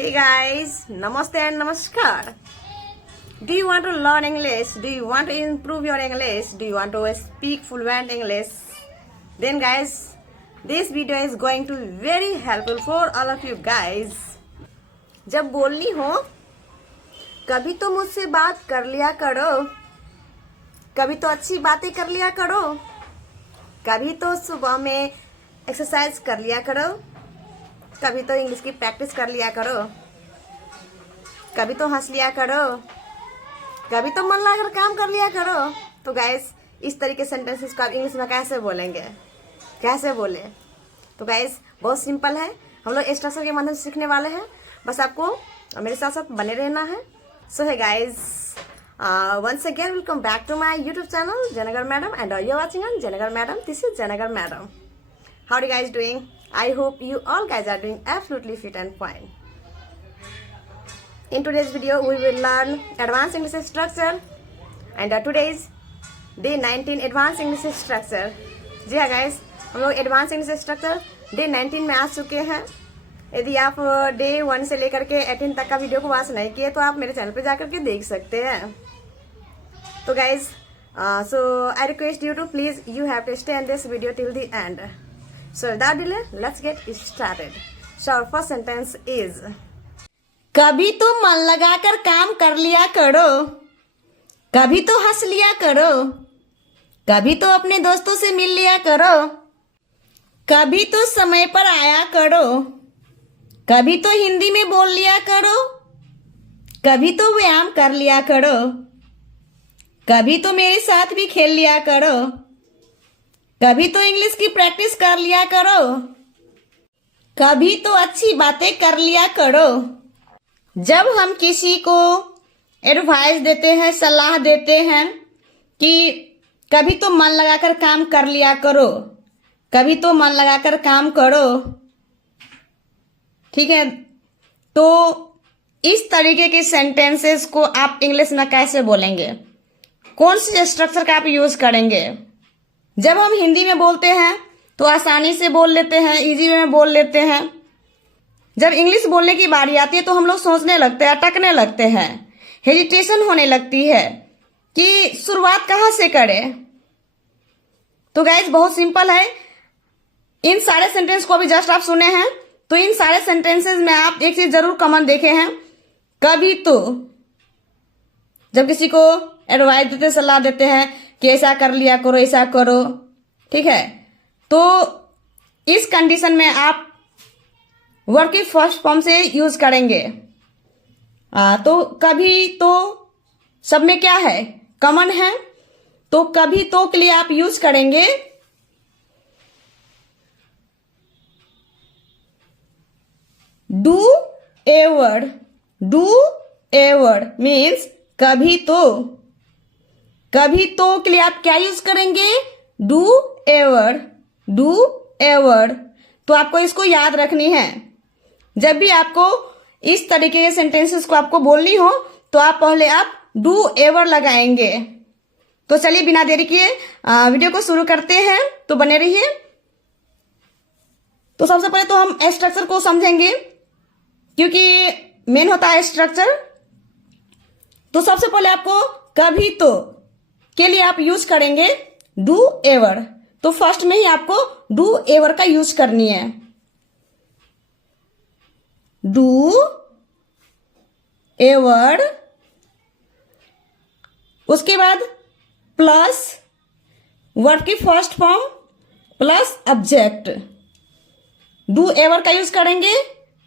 Hey guys, Namaste and Namaskar. Do you want to learn English? Do you want to improve your English? Do you want to speak fluent English? Then guys, this video is going to be very helpful for all of you guys. जब बोलनी हो कभी तो मुझसे बात कर लिया करो, कभी तो अच्छी बातें कर लिया करो, कभी तो सुबह में एक्सरसाइज कर लिया करो, कभी तो इंग्लिश की प्रैक्टिस कर लिया करो, कभी तो हंस लिया करो, कभी तो मन लगाकर काम कर लिया करो। तो गाइस इस तरीके सेंटेंसेस को आप इंग्लिश में कैसे बोलेंगे, कैसे बोले? तो गाइस बहुत सिंपल है, हम लोग स्ट्रक्चर के माध्यम से सीखने वाले हैं, बस आपको मेरे साथ साथ बने रहना है। सो है guys, once again welcome back to my YouTube channel Janagar Madam, and you're watching on Janagar Madam. This is Janagar Madam. How are you guys doing? I hope you all guys are doing absolutely fit and fine. In today's video we will learn advanced English structure, and today's day 19 advanced English structure. जी हाँ guys, हम लोग advance English structure day 19 में आ चुके हैं। यदि आप day 1 से लेकर के 18 तक का वीडियो को वॉच नहीं किए तो आप मेरे चैनल पे जाकर के देख सकते हैं। तो guys so I request you to please you have to stay in this video till the end. So without delay let's get started. So our first sentence is, कभी तो मन लगाकर काम कर लिया करो, कभी तो हंस लिया करो, कभी तो अपने दोस्तों से मिल लिया करो, कभी तो समय पर आया करो, कभी तो हिंदी में बोल लिया करो, कभी तो व्यायाम कर लिया करो, कभी तो मेरे साथ भी खेल लिया करो, कभी तो इंग्लिश की प्रैक्टिस कर लिया करो, कभी तो अच्छी बातें कर लिया करो। जब हम किसी को एडवाइस देते हैं, सलाह देते हैं कि कभी तो मन लगाकर काम कर लिया करो, कभी तो मन लगाकर काम करो, ठीक है, तो इस तरीके के सेंटेंसेस को आप इंग्लिश में कैसे बोलेंगे? कौन से स्ट्रक्चर का आप यूज करेंगे? जब हम हिंदी में बोलते हैं तो आसानी से बोल लेते हैं, इजी वे में बोल लेते हैं। जब इंग्लिश बोलने की बारी आती है तो हम लोग सोचने लगते हैं, अटकने लगते हैं, हेजिटेशन होने लगती है कि शुरुआत कहाँ से करें। तो गाइज बहुत सिंपल है, इन सारे सेंटेंस को अभी जस्ट आप सुने हैं तो इन सारे सेंटेंसेस में आप एक चीज जरूर कॉमन देखे हैं, कभी तो। जब किसी को एडवाइस देते, सलाह देते हैं कि ऐसा कर लिया करो, ऐसा करो, ठीक है, तो इस कंडीशन में आप वर्ब की फर्स्ट फॉर्म से यूज करेंगे। तो कभी तो सब में क्या है, कॉमन है, तो कभी तो के लिए आप यूज करेंगे do ever. Do ever means कभी तो। कभी तो के लिए आप क्या यूज करेंगे? Do ever. Do ever. तो आपको इसको याद रखनी है। जब भी आपको इस तरीके के सेंटेंसेस को आपको बोलनी हो तो आप पहले आप डू एवर लगाएंगे। तो चलिए बिना देरी किए वीडियो को शुरू करते हैं, तो बने रहिए। तो सबसे पहले तो हम स्ट्रक्चर को समझेंगे, क्योंकि मेन होता है स्ट्रक्चर। तो सबसे पहले आपको कभी तो के लिए आप यूज करेंगे डू एवर। तो फर्स्ट में ही आपको डू एवर का यूज करनी है। डू एवर, उसके बाद प्लस वर्ब की first form plus object. Do ever का यूज करेंगे,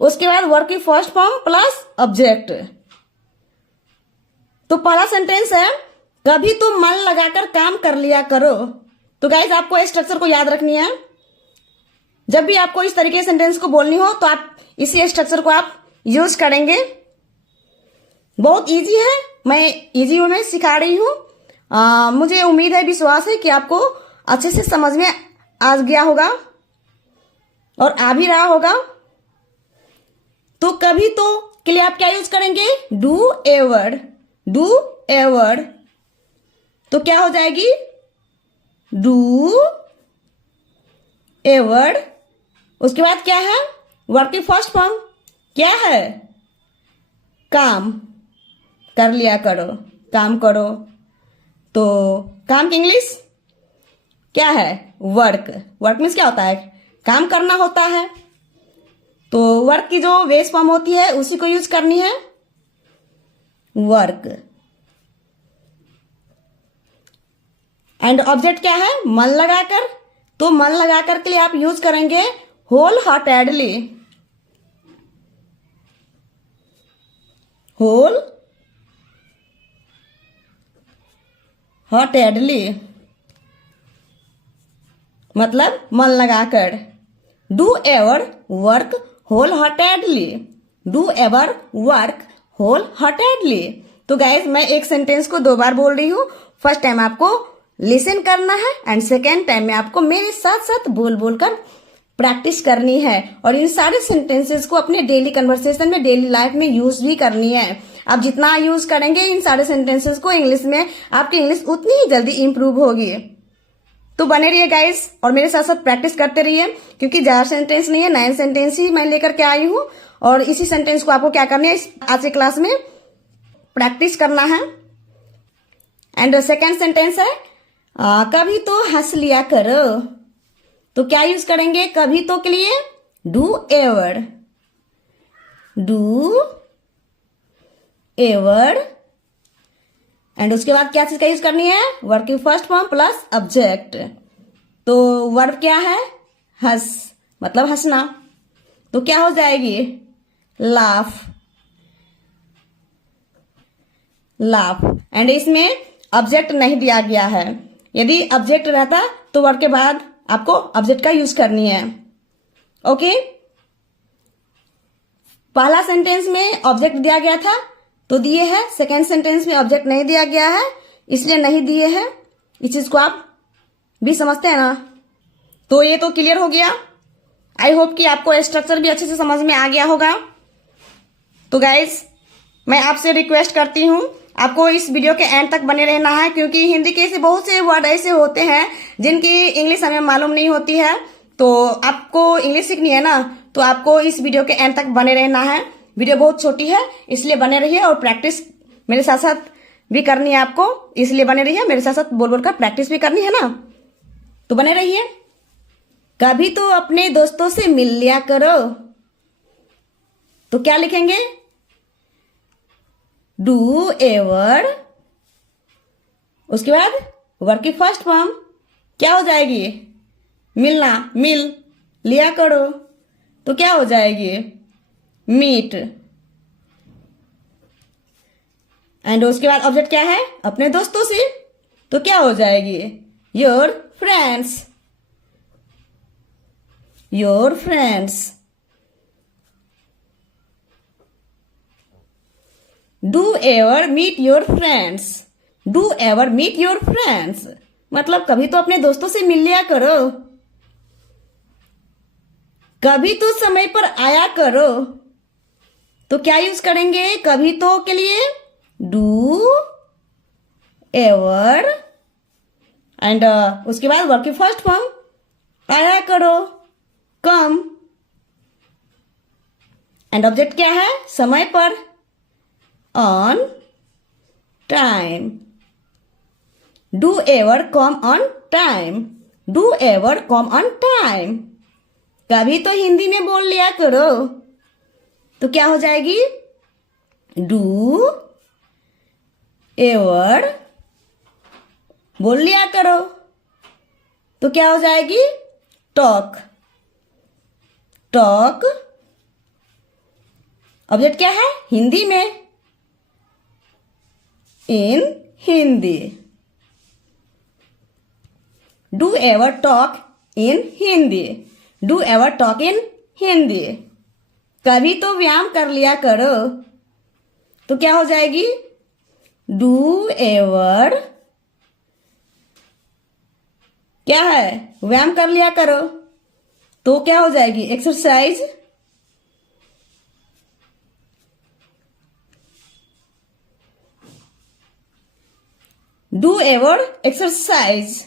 उसके बाद वर्ब की फर्स्ट फॉर्म प्लस ऑब्जेक्ट। तो पहला सेंटेंस है, कभी तो मन लगाकर काम कर लिया करो। तो गाइज आपको इस स्ट्रक्चर को याद रखनी है। जब भी आपको इस तरीके से सेंटेंस को बोलनी हो तो आप इसी स्ट्रक्चर को आप यूज करेंगे। बहुत इजी है, मैं इजी वे में सिखा रही हूं। मुझे उम्मीद है, विश्वास है कि आपको अच्छे से समझ में आ गया होगा और आ भी रहा होगा। तो कभी तो के लिए आप क्या यूज करेंगे? Do ever. Do ever. तो क्या हो जाएगी? Do ever. उसके बाद क्या है? वर्ब की फर्स्ट फॉर्म क्या है? काम कर लिया करो, काम करो। तो काम की इंग्लिश क्या है? वर्क। वर्क मीन्स क्या होता है? काम करना होता है। तो वर्क की जो बेस फॉर्म होती है उसी को यूज करनी है, वर्क। एंड ऑब्जेक्ट क्या है? मन लगाकर। तो मन लगाकर के लिए आप यूज करेंगे होल हार्टेडली, होल हार्टेडली मतलब मन लगाकर। Do ever work wholeheartedly, do ever work wholeheartedly. तो गाइज मैं एक सेंटेंस को 2 बार बोल रही हूँ। फर्स्ट टाइम आपको लिसन करना है एंड सेकेंड टाइम में आपको मेरे साथ साथ बोल बोल कर प्रैक्टिस करनी है। और इन सारे सेंटेंसेस को अपने डेली कन्वर्सेशन में, डेली लाइफ में यूज भी करनी है। आप जितना यूज करेंगे इन सारे सेंटेंसेस को इंग्लिश में, आपकी इंग्लिश उतनी ही जल्दी इंप्रूव होगी। तो बने रहिए गाइस और मेरे साथ साथ प्रैक्टिस करते रहिए, क्योंकि ज्यादा सेंटेंस नहीं है, 9 सेंटेंस ही मैं लेकर के आई हूँ। और इसी सेंटेंस को आपको क्या करना है, आज के क्लास में प्रैक्टिस करना है। एंड सेकेंड सेंटेंस है कभी तो हंस लिया करो। तो क्या यूज करेंगे कभी तो के लिए? Do ever, do ever. And उसके बाद क्या चीज का यूज करनी है? वर्ब की फर्स्ट फॉर्म प्लस ऑब्जेक्ट। तो वर्ब क्या है? हंस मतलब हंसना। तो क्या हो जाएगी? Laugh, laugh. एंड इसमें ऑब्जेक्ट नहीं दिया गया है। यदि ऑब्जेक्ट रहता तो वर्ब के बाद आपको ऑब्जेक्ट का यूज करनी है। ओके, पहला सेंटेंस में ऑब्जेक्ट दिया गया था तो दिए है, सेकेंड सेंटेंस में ऑब्जेक्ट नहीं दिया गया है इसलिए नहीं दिए हैं। इस चीज को आप भी समझते हैं ना? तो ये तो क्लियर हो गया। आई होप कि आपको स्ट्रक्चर भी अच्छे से समझ में आ गया होगा। तो गाइज मैं आपसे रिक्वेस्ट करती हूँ आपको इस वीडियो के एंड तक बने रहना है, क्योंकि हिंदी के ऐसे बहुत से वर्ड ऐसे होते हैं जिनकी इंग्लिश हमें मालूम नहीं होती है। तो आपको इंग्लिश सीखनी है ना, तो आपको इस वीडियो के एंड तक बने रहना है। वीडियो बहुत छोटी है इसलिए बने रहिए और प्रैक्टिस मेरे साथ साथ भी करनी है आपको, इसलिए बने रहिए। मेरे साथ साथ बोल बोल कर प्रैक्टिस भी करनी है ना, तो बने रहिए। कभी तो अपने दोस्तों से मिल लिया करो। तो क्या लिखेंगे? डू एवर, उसके बाद वर्ब की फर्स्ट फॉर्म क्या हो जाएगी? मिलना, मिल लिया करो। तो क्या हो जाएगी? मीट। एंड उसके बाद ऑब्जेक्ट क्या है? अपने दोस्तों से। तो क्या हो जाएगी? Your friends, your friends. Do ever meet your friends, do ever meet your friends मतलब कभी तो अपने दोस्तों से मिल लिया करो। कभी तो समय पर आया करो। तो क्या यूज करेंगे कभी तो के लिए? Do ever. एंड उसके बाद वर्ब की फर्स्ट फॉर्म आया करो, कम। एंड ऑब्जेक्ट क्या है? समय पर, on time. Do ever come on time, do ever come on time. कभी तो हिंदी में बोल लिया करो। तो क्या हो जाएगी? डू एवर बोल लिया करो। तो क्या हो जाएगी? Talk, talk. ऑब्जेक्ट क्या है? हिंदी में, in Hindi. Do ever talk in Hindi, do ever talk in Hindi. कभी तो व्यायाम कर लिया करो। तो क्या हो जाएगी? डू एवर क्या है? व्यायाम कर लिया करो। तो क्या हो जाएगी? Exercise. Do ever exercise,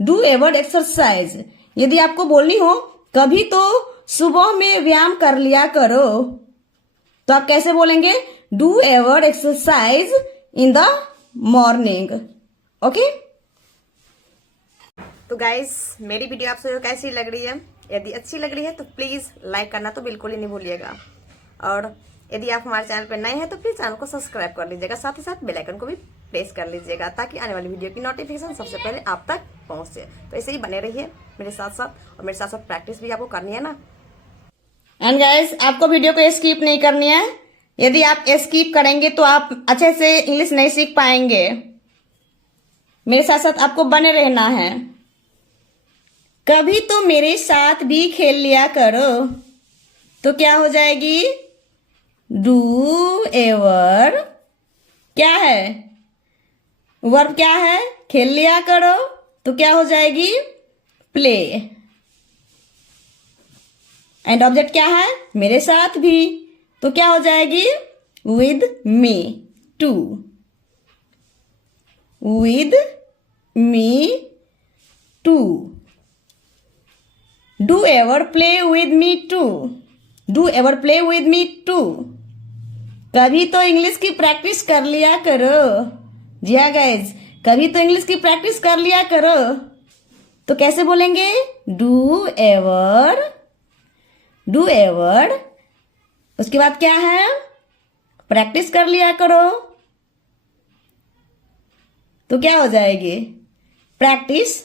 do ever exercise. यदि आपको बोलनी हो कभी तो सुबह में व्यायाम कर लिया करो, तो आप कैसे बोलेंगे? do ever exercise in the morning. Okay? तो गाइस मेरी वीडियो आप सबको कैसी लग रही है? यदि अच्छी लग रही है तो प्लीज़ लाइक करना तो बिल्कुल ही नहीं भूलिएगा। और यदि आप हमारे चैनल पर नए हैं तो प्लीज़ चैनल को सब्सक्राइब कर लीजिएगा, साथ ही साथ बेल आइकन को भी प्रेस कर लीजिएगा ताकि आने वाली वीडियो की नोटिफिकेशन सबसे पहले आप तक पहुंचे। तो ऐसे ही बने रहिए मेरे साथ साथ, और मेरे साथ साथ प्रैक्टिस भी आपको करनी है ना। एंड गाइस आपको वीडियो को स्किप नहीं करनी है। यदि आप स्किप करेंगे तो आप अच्छे से इंग्लिश नहीं सीख पाएंगे। मेरे साथ साथ आपको बने रहना है। कभी तो मेरे साथ भी खेल लिया करो, तो क्या हो जाएगी? डू एवर क्या है? वर्ब क्या है? खेल लिया करो, तो क्या हो जाएगी? प्ले। एंड ऑब्जेक्ट क्या है? मेरे साथ भी, तो क्या हो जाएगी? With me, too. With me, too. Do ever play with me too? Do ever play with me too? कभी तो इंग्लिश की प्रैक्टिस कर लिया करो। जी हाँ गाइज, कभी तो इंग्लिश की प्रैक्टिस कर लिया करो। तो कैसे बोलेंगे? डू एवर, डू एवर, उसके बाद क्या है? प्रैक्टिस कर लिया करो, तो क्या हो जाएगी? प्रैक्टिस।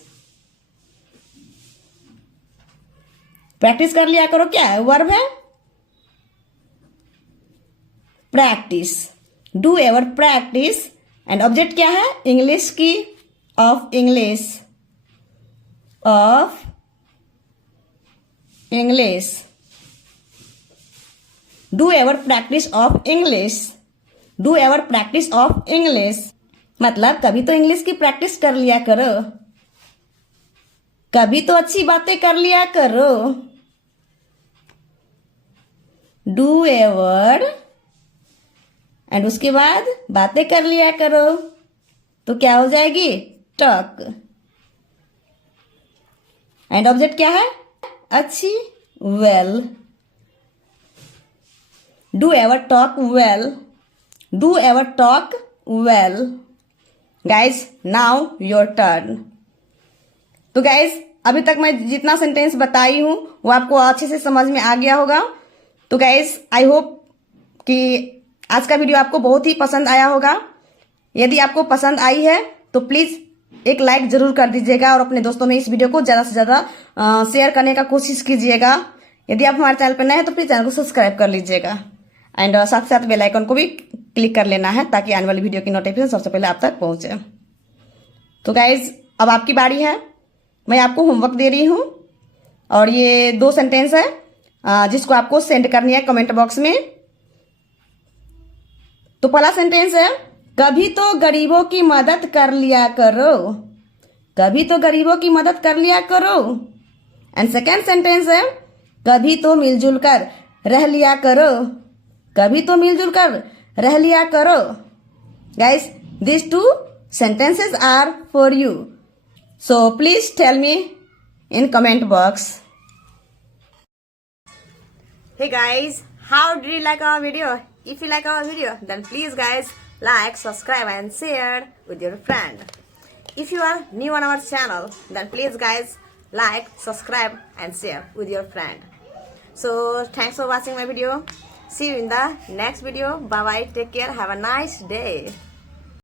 प्रैक्टिस कर लिया करो क्या है? वर्ब है practice. Do ever practice. And object क्या है? इंग्लिश की, of English, of English. Do ever practice of English. Do ever practice of English मतलब कभी तो इंग्लिश की प्रैक्टिस कर लिया करो, कभी तो अच्छी बातें कर लिया करो। डू एवर एंड उसके बाद बातें कर लिया करो, तो क्या हो जाएगी? टॉक। एंड ऑब्जेक्ट क्या है? अच्छी, well. Do ever talk well. Do ever talk well. Guys now your turn. तो गाइज अभी तक मैं जितना सेंटेंस बताई हूं वो आपको अच्छे से समझ में आ गया होगा। तो गाइज आई होप कि आज का वीडियो आपको बहुत ही पसंद आया होगा। यदि आपको पसंद आई है तो प्लीज एक लाइक जरूर कर दीजिएगा और अपने दोस्तों में इस वीडियो को ज्यादा से ज्यादा शेयर करने का कोशिश कीजिएगा। यदि आप हमारे चैनल पर नए हैं तो प्लीज चैनल को सब्सक्राइब कर लीजिएगा एंड साथ साथ बेल आइकन को भी क्लिक कर लेना है ताकि आने वाली वीडियो की नोटिफिकेशन सबसे पहले आप तक पहुंचे। तो गाइज अब आपकी बारी है। मैं आपको होमवर्क दे रही हूँ और ये 2 सेंटेंस है जिसको आपको सेंड करनी है कमेंट बॉक्स में। तो पहला सेंटेंस है, कभी तो गरीबों की मदद कर लिया करो। कभी तो गरीबों की मदद कर लिया करो। एंड सेकेंड सेंटेंस है, कभी तो मिलजुल कर रह लिया करो। कभी तो मिलजुल कर रह लिया करो। Guys these 2 sentences are for you, so please tell me in comment box. Hey guys, how did you like our video? If you like our video, then please guys like, subscribe and share with your friend. If you are new on our channel, then please guys like, subscribe and share with your friend. So thanks for watching my video. See you in the next video. Bye bye. Take care. Have a nice day.